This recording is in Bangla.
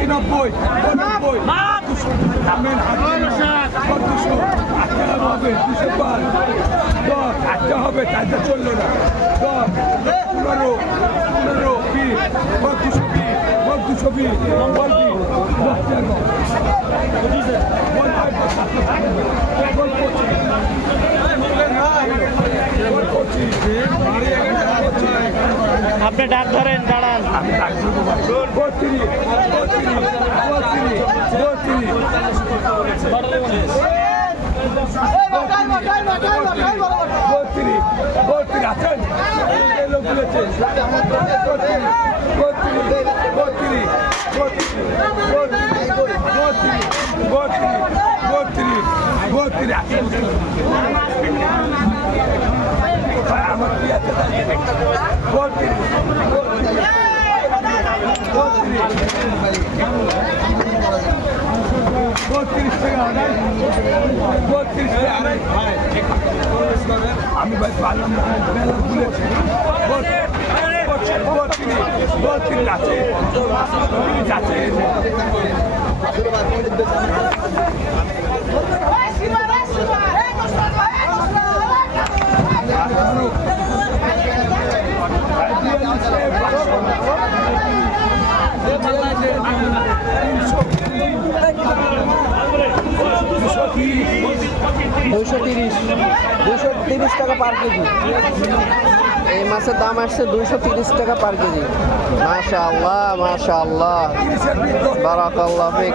80 90 90 আমেন 200 আটটা হবে 205 10 আটটা হবে চারটা চললো না 10 15 20 220 আপনি ডাক ধরেন, দাঁড়ান। আমি ডাক দেবো 32 আছেন লোক বলেছে 32 টাকা আমি ভাই পারলাম না ভুলেছি 32 আছে $230 টাকা পার কেজি। এই মাছের দাম আসছে 230 টাকা পার কেজি। মাশাআল্লাহ মাশাআল্লাহ, বারাকাল্লাহ ফিক।